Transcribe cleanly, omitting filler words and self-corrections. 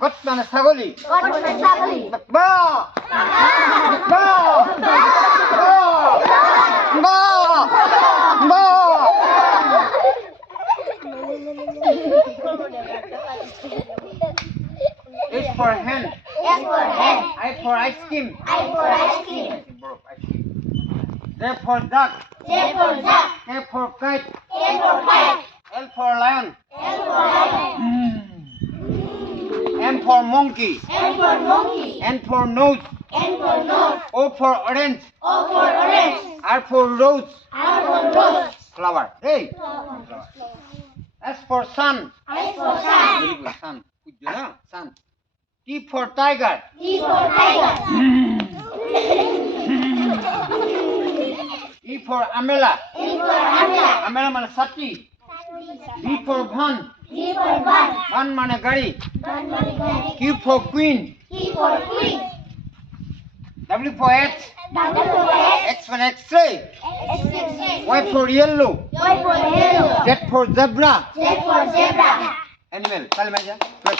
কট মানে ছাগলী কট মানে ছাগলী বা বা বা বা H for hen. S for hen I for ice cream. I for ice cream J for duck. J for duck K for kite. K for cat L for lion. L for lion M for monkey. M for monkey N for nose. N for nose O for orange. O for orange R for rose. R for rose Flower. Hey. S for sun. S for sun Very good. Sun. Good job. Sun. T for tiger. T for tiger E for umbrella. E for umbrella Umbrella মানে ছাতি। V for van. V for van Van মানে গাড়ি। Van মানে গাড়ি Q for queen. Q for queen W for X. W for X মানে X-ray. X Y for yellow. Y for yellow Z for zebra. Z for zebra Animal. Kalimat aja. Good.